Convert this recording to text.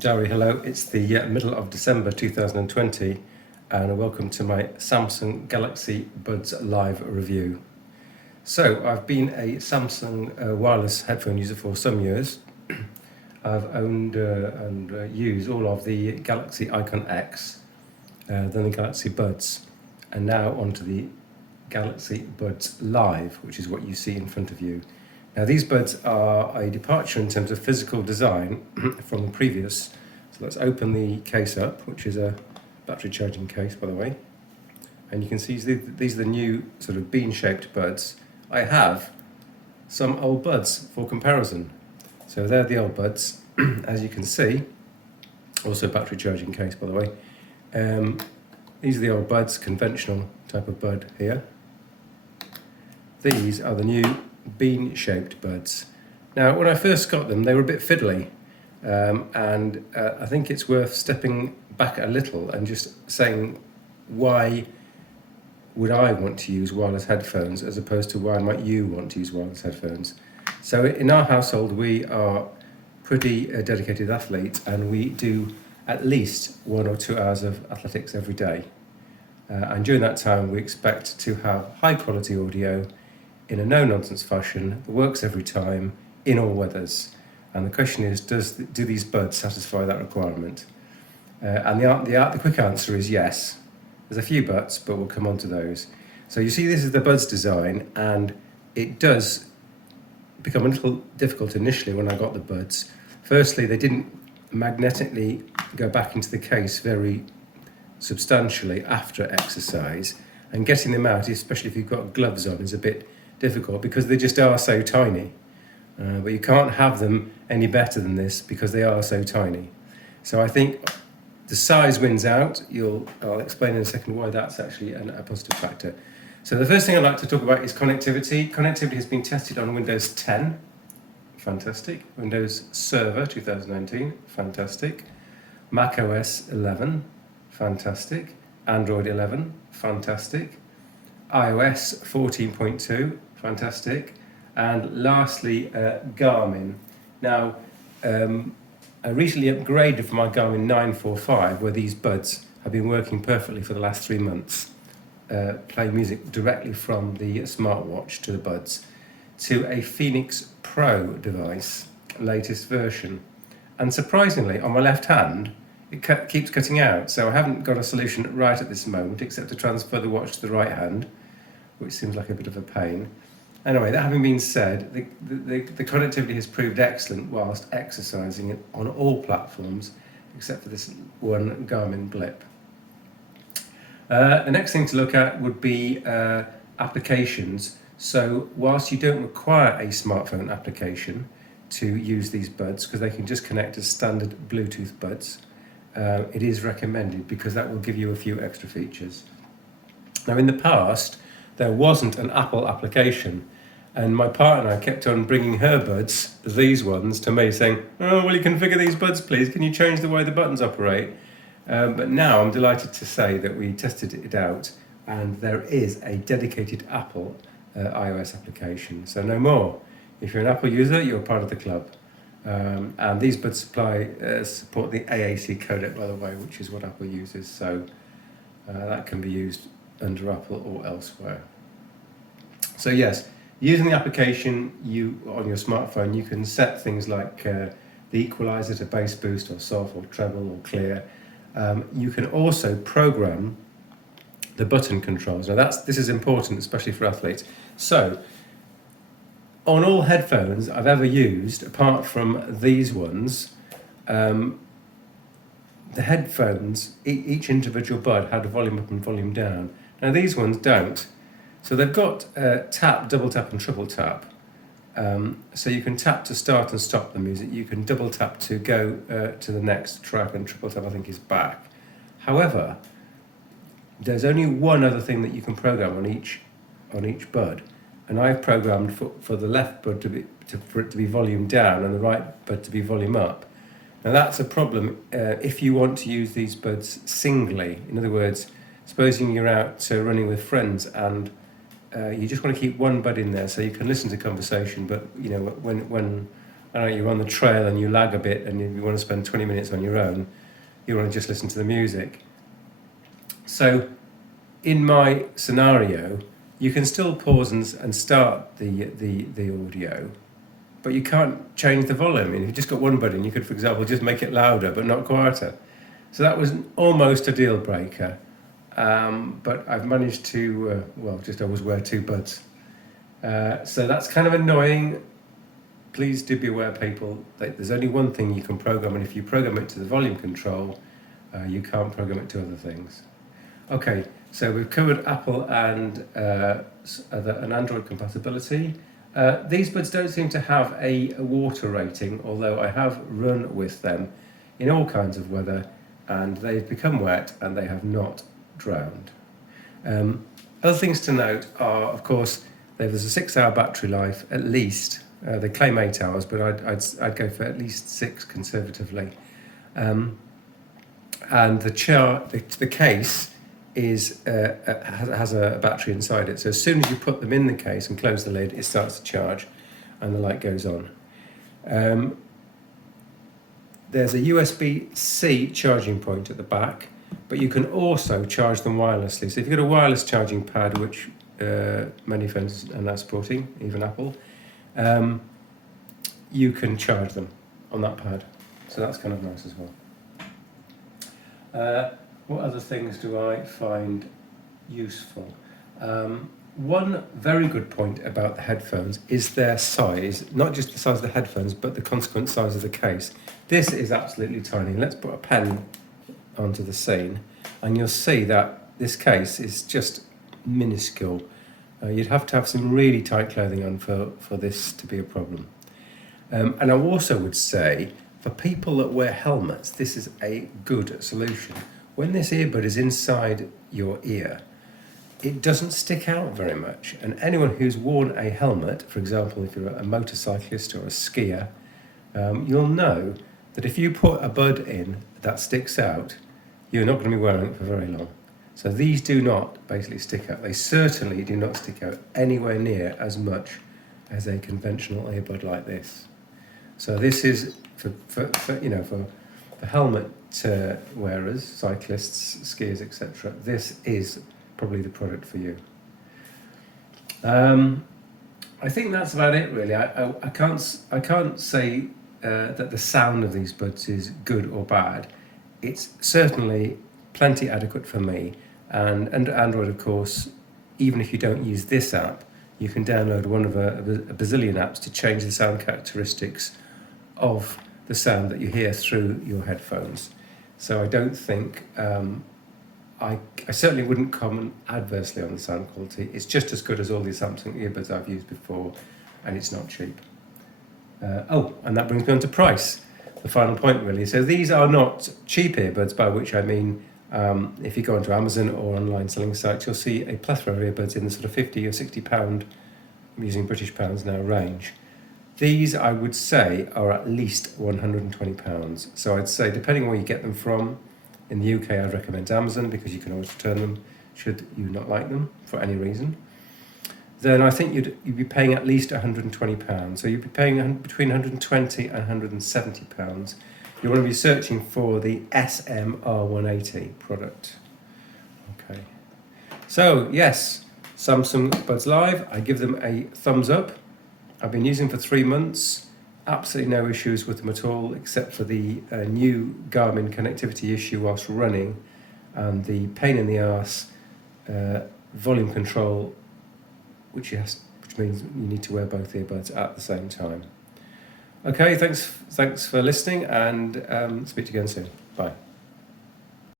Diary, hello. It's the middle of December 2020 and welcome to my Samsung Galaxy Buds Live review. So I've been a Samsung wireless headphone user for some years. I've owned and used all of the Galaxy Icon X, then the Galaxy Buds, and now onto the Galaxy Buds Live, which is what you see in front of you. Now these buds are a departure in terms of physical design from the previous. So let's open the case up, which is a battery charging case, by the way. And you can see these are the new sort of bean-shaped buds. I have some old buds for comparison. So they're the old buds, as you can see. Also a battery charging case, by the way. These are the old buds, conventional type of bud here. These are the new bean-shaped buds. Now, when I first got them, they were a bit fiddly, and I think it's worth stepping back a little and just saying, why would I want to use wireless headphones as opposed to why might you want to use wireless headphones? So in our household, we are pretty dedicated athletes, and we do at least 1 or 2 hours of athletics every day. And during that time, we expect to have high quality audio in a no-nonsense fashion that works every time, in all weathers. And the question is, do these buds satisfy that requirement? And the quick answer is yes. There's a few buts, but we'll come on to those. So you see this is the buds design, and it does become a little difficult initially when I got the buds. Firstly, they didn't magnetically go back into the case very substantially after exercise, and getting them out, especially if you've got gloves on, is a bit difficult because they just are so tiny. But you can't have them any better than this because they are so tiny. So I think the size wins out. I'll explain in a second why that's actually a positive factor. So the first thing I'd like to talk about is connectivity. Connectivity has been tested on Windows 10, fantastic. Windows Server 2019, fantastic. Mac OS 11, fantastic. Android 11, fantastic. iOS 14.2, fantastic. And lastly, Garmin. Now, I recently upgraded from my Garmin 945, where these buds have been working perfectly for the last 3 months, playing music directly from the smartwatch to the buds, to a Phoenix Pro device, latest version. And surprisingly, on my left hand, it keeps cutting out. So I haven't got a solution right at this moment, except to transfer the watch to the right hand, which seems like a bit of a pain. Anyway, that having been said, the connectivity has proved excellent whilst exercising it on all platforms, except for this one Garmin blip. The next thing to look at would be applications. So whilst you don't require a smartphone application to use these buds, because they can just connect as standard Bluetooth buds, it is recommended because that will give you a few extra features. Now, in the past, there wasn't an Apple application, and my partner kept on bringing her buds, these ones, to me saying, "Oh, will you configure these buds, please? Can you change the way the buttons operate?" But now I'm delighted to say that we tested it out, and there is a dedicated Apple iOS application. So no more. If you're an Apple user, you're part of the club. And these buds support the AAC codec, by the way, which is what Apple uses. So that can be used under Apple or elsewhere. So yes, using the application on your smartphone, you can set things like the equalizer to bass boost or soft or treble or clear. You can also program the button controls. Now this is important, especially for athletes. So on all headphones I've ever used, apart from these ones, the headphones, each individual bud had a volume up and volume down. Now these ones don't. So they've got tap, double tap and triple tap. So you can tap to start and stop the music. You can double tap to go to the next track, and triple tap I think is back. However, there's only one other thing that you can program on each bud. And I've programmed for the left bud for it to be volume down and the right bud to be volume up. Now that's a problem if you want to use these buds singly. In other words, supposing you're out running with friends and you just want to keep one bud in there so you can listen to conversation, but when I don't know, you're on the trail and you lag a bit and you want to spend 20 minutes on your own, you want to just listen to the music. So in my scenario, you can still pause and start the audio, but you can't change the volume. If you've just got one button, you could, for example, just make it louder but not quieter. So that was almost a deal breaker, but I've managed to, just always wear two buds. So that's kind of annoying. Please do be aware, people, that there's only one thing you can program, and if you program it to the volume control, you can't program it to other things. Okay, so we've covered Apple and Android compatibility. These buds don't seem to have a water rating, although I have run with them in all kinds of weather, and they've become wet and they have not drowned. Other things to note are, of course, there's a 6-hour battery life at least. They claim 8 hours, but I'd go for at least 6 conservatively. And the case has a battery inside it. So as soon as you put them in the case and close the lid, it starts to charge, and the light goes on. There's a USB-C charging point at the back, but you can also charge them wirelessly. So if you've got a wireless charging pad, which many phones are now supporting, even Apple, you can charge them on that pad. So that's kind of nice as well. What other things do I find useful? One very good point about the headphones is their size, not just the size of the headphones, but the consequent size of the case. This is absolutely tiny. Let's put a pen onto the scene, and you'll see that this case is just minuscule. You'd have to have some really tight clothing on for this to be a problem. And I also would say, for people that wear helmets, this is a good solution. When this earbud is inside your ear, it doesn't stick out very much. And anyone who's worn a helmet, for example, if you're a motorcyclist or a skier, you'll know that if you put a bud in that sticks out, you're not going to be wearing it for very long. So these do not basically stick out. They certainly do not stick out anywhere near as much as a conventional earbud like this. So this is for helmet wearers, cyclists, skiers, etc. This is probably the product for you. I think that's about it, really. I can't say that the sound of these buds is good or bad. It's certainly plenty adequate for me. And Android, of course, even if you don't use this app, you can download one of a bazillion apps to change the sound characteristics of the sound that you hear through your headphones. So I don't think, I certainly wouldn't comment adversely on the sound quality. It's just as good as all the Samsung earbuds I've used before, and it's not cheap. And that brings me on to price, the final point really. So these are not cheap earbuds, by which I mean, if you go onto Amazon or online selling sites, you'll see a plethora of earbuds in the sort of £50 or £60, I'm using British pounds now, range. These, I would say, are at least £120. So I'd say, depending on where you get them from, in the UK I'd recommend Amazon, because you can always return them should you not like them for any reason. Then I think you'd be paying at least £120. So you'd be paying between £120 and £170. You want to be searching for the SMR180 product. Okay. So yes, Samsung Buds Live, I give them a thumbs up. I've been using them for 3 months. Absolutely no issues with them at all, except for the new Garmin connectivity issue whilst running, and the pain in the arse volume control, which means you need to wear both earbuds at the same time. Okay, thanks for listening, and speak to you again soon. Bye.